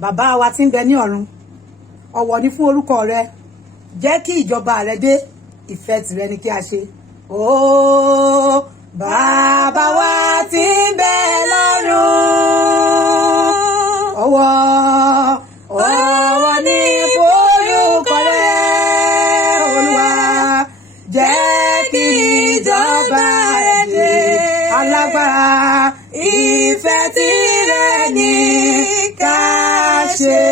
bàbá wa tí ń bẹ ní ọ̀run, ọ̀wọ̀ ni fún orúkọ rẹ, jẹ́ kí ìjọba rẹ dé, ìfẹ́ tìrẹ ni kí a ṣe. Ó bàbá wa tí ń bẹ lọ́run, ọ̀wọ̀ ni fún orúkọ rẹ, Olúwa, jẹ́ kí ìjọba rẹ dé, alágbára, ìfẹ́ tìrẹ ni ká ṣe.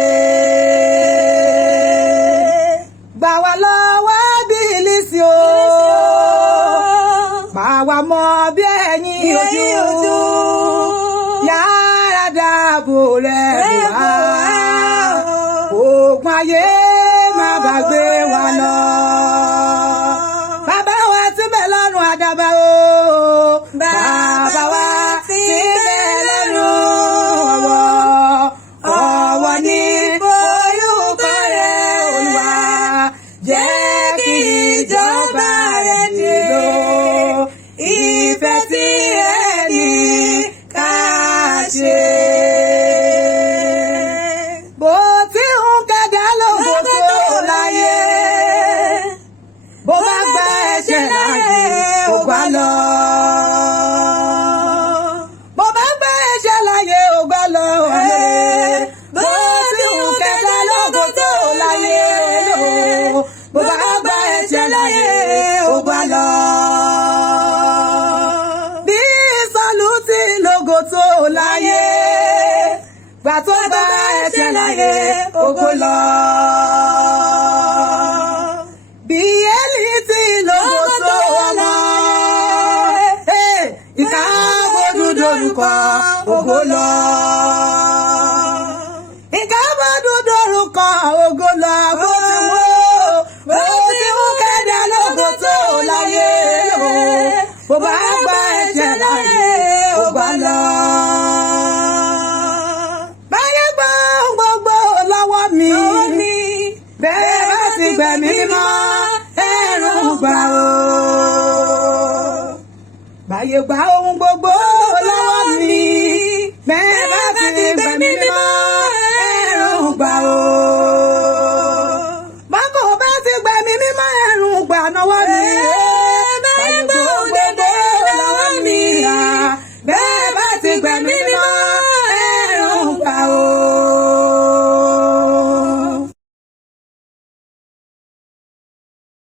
Gbà wá lọ́wọ́ bílísì o, pa wá mọ́ bí ẹ̀yìn ojú, yára dáàbò rẹ̀ wá, ogun ayé má bá gbé wa lọ. Bàbá wa tí bẹ lọ́run àdàbà o, bàbá wa tí bẹ lọ́run ọ̀wọ̀ ní orúkọ rẹ, Olúwa, jẹ́ kí ìjọba rẹ dé, ìfẹ́ tí ẹni ká ṣe. Bó ti ń kẹ́dá lógo tó láyé, bó bá gba ẹ̀ṣẹ̀ láyé ó gbà lọ. Bó bá gba ẹ̀ṣẹ̀ láyé ó gbà lọ. Bó ti ń kẹ́dá lógo tó láyé, bó bá gba ẹ̀ṣẹ̀ láyé ó gbà lọ. Bí Sọ́ọ̀lù ti lógo tó láyé, gbà tó gba ẹ̀ṣẹ̀ láyé ó gbà lọ. Bí Élì ti lógo tó ọmọ, ìkábọ̀dù dorúkọ ògo lọ. Ìkábọ̀dù dorúkọ ògo lọ. Bó ti wù kẹ́dá lógo tó láyé, bó bá gba ẹ̀ṣẹ̀ láyé ó gbà lọ. Báyé gbà gbogbo lọ́wọ́ mi, bẹ́ẹ̀ bá ti gbẹ̀mí mímọ́ ẹ̀rù gbà o. Báyé gbà ohun gbogbo lọ́wọ́ mi, bẹ́ẹ̀ bá